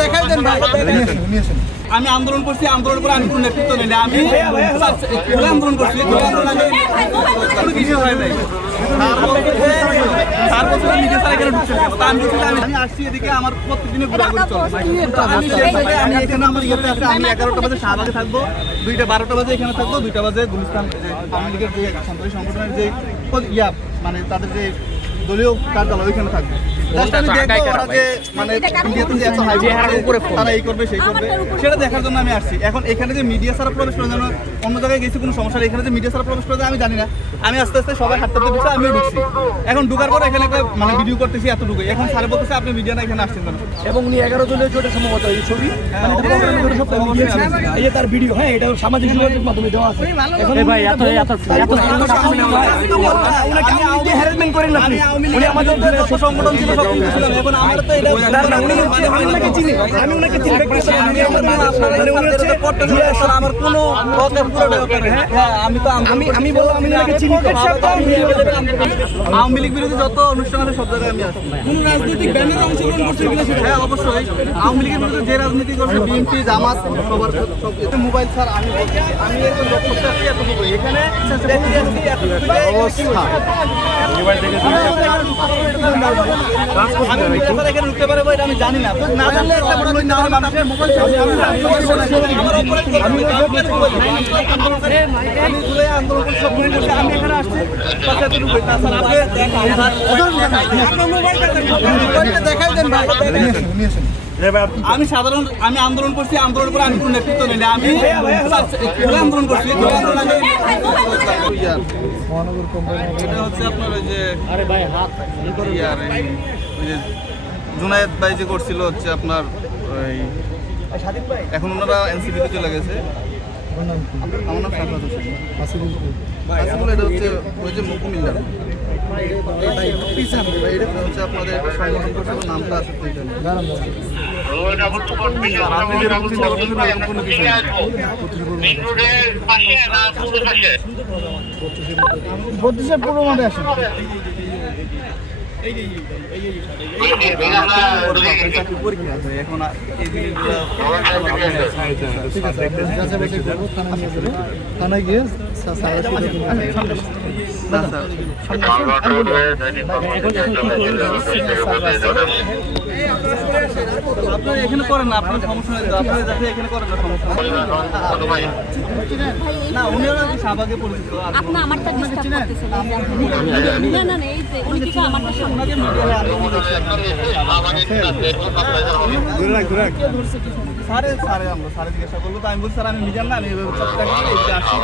দেখাই দেন ভাই। আমি আন্দোলন করছি, আন্দোলন করে আমি কোনো নেতৃত্ব নেই, আমি আন্দোলন করছি, কোনো কিছু হয় নাই। আমি আসছি এদিকে আমার প্রত্যেকদিনে ঘোরাঘুরি চলছে। আমি এখানে আমার ইয়েতে আছে, আমি 11টা বাজে শাহবাগে থাকবো, 2টা 12টা বাজে এখানে থাকবো, 2টা বাজে গুলিস্তান আওয়ামী লীগের যে সন্ত্রাসী সংগঠনের যে মানে তাদের যে দলীয় কার্যালয় ওইখানে থাকবে। আমি দেখবো ওরা যে মানে ইন্ডিয়াতে যে এত তারা এই করবে সেই করবে সেটা দেখার জন্য আমি আসছি। এখন এখানে যে মিডিয়া ছাড়া প্রবেশ করে যেন অন্য জায়গায় গেছি কোনো সমস্যা, এখানে যে মিডিয়া ছাড়া প্রবেশ করে আমি জানি না। আমি আস্তে আস্তে সবাই হাঁটতে ঢুকছে, আমিও ঢুকছি। এখন ঢুকার পর এখানে একটা মানে ভিডিও করতেছি এতটুকু। এখন স্যার বলতেছে আপনি মিডিয়া না এখানে আসছেন কেন? এবং উনি 11 দলীয় জোটের সম্ভবত এই ছবি এই যে তার ভিডিও, হ্যাঁ এটা সামাজিক যোগাযোগ মাধ্যমে দেওয়া আছে। এখন ভাই এত উনাকে হ্যারাসমেন্ট করেন না, উনি আমাদের সংগঠন ছিল সব কিছু ছিলাম। এখন আমার তো এটা আমি ওনাকে চিনি, আমি ওনাকে চিনি আমার কোনো আমি তো আমি বললাম আমি ওনাকে চিনি। আওয়ামী লীগ বিরোধী যত অনুষ্ঠান আছে সব জায়গায় আমি আসি। কোন রাজনৈতিক ব্যানারে অংশগ্রহণ করছেন কিনা সেটা? হ্যাঁ অবশ্যই। আওয়ামী লীগের বিরুদ্ধে যে রাজনীতি করছে বিএনপি জামাত সবার সব মোবাইল স্যার আমি আমি একজন লোক করতে আসছি এতটুকু। এখানে অবস্থা আমি এখানে ঢুকতে পারবো এটা আমি জানি না, না জানলে একটা বড় না হয় মানুষের মোবাইল আন্দোলন করছি সব করছি আমি এখানে আসছি দেখাই দেন ভাই। আমি সাধারণ আমি আন্দোলন করছি, আন্দোলন করে আমি কোনো নেতৃত্ব নেই, আমি আন্দোলন করছি। এটা হচ্ছে আপনার ওই যে জুনায়েদ ভাই যে করছিল হচ্ছে আপনার ওই এখন ওনারা এনসিপিতে চলে গেছে। আমার নাম শাহাদ হোসেন। এটা হচ্ছে ওই যে মুকুমিল্লা এটা হচ্ছে আপনাদের সংগঠন করছে, নামটা আছে পূর্ব মাঠে আসেন। থানায় গিয়ে আপনারা এখানে করেন না, আপনার সমস্যা নেই, আপনারা যাতে এখানে করেন না সমস্যা না। উনিও শাহবাগে পরিচিত। আপনি আমারটা ডিস্টার্ব করতেছেন। না না এই যে উনি কি আমারটা আপনাদের স্যারে স্যারে আমরা স্যারে জিজ্ঞাসা করবো, তো আমি বলছি স্যার আমি মিজান না, আমি আসছি।